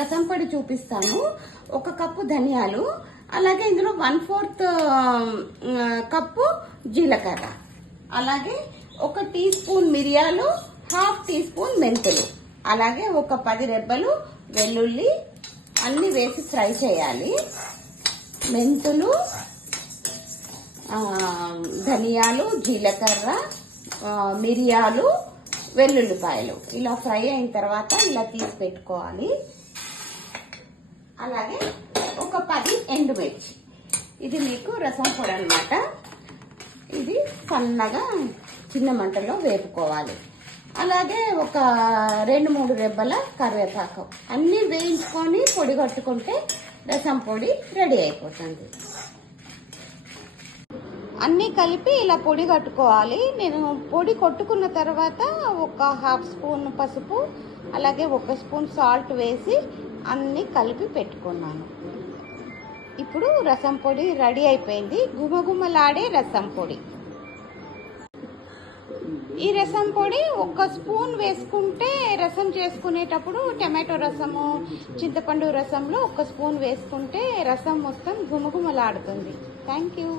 రసం పొడి చూపిస్తాను. 1 కప్పు ధనియాలు, అలాగే ఇందులో 1/4 కప్పు జీలకర్ర, అలాగే 1 టీ స్పూన్ మిరియాలు, 1/2 టీ స్పూన్ మెంతులు, అలాగే 10 రెబ్బలు వెల్లుల్లి అన్ని వేసి ఫ్రై చేయాలి. మెంతులు, ధనియాలు, జీలకర్ర, మిరియాలు, వెల్లుల్లిపాయలు ఇలా ఫ్రై అయిన తర్వాత ఇలా తీసి పెట్టుకోవాలి. అలాగే 10 ఎండుమిర్చి. ఇది మీకు రసం పొడి అన్నమాట. ఇది సన్నగా చిన్న మంటలో వేపుకోవాలి. అలాగే 2-3 రెబ్బల కరివేపాకు అన్నీ వేయించుకొని పొడి కట్టుకుంటే రసం పొడి రెడీ అయిపోతుంది. అన్నీ కలిపి ఇలా పొడి కట్టుకోవాలి. నేను పొడి కొట్టుకున్న తర్వాత 1/2 స్పూన్ పసుపు, అలాగే 1 స్పూన్ సాల్ట్ వేసి అన్నీ కలిపి పెట్టుకున్నాను. ఇప్పుడు రసం పొడి రెడీ అయిపోయింది. గుమగుమలాడే రసం పొడి. ఈ రసం పొడి 1 స్పూన్ వేసుకుంటే రసం చేసుకునేటప్పుడు టమాటో రసము, చింతపండు రసంలో 1 స్పూన్ వేసుకుంటే రసం మొత్తం గుమగుమలాడుతుంది. Thank you.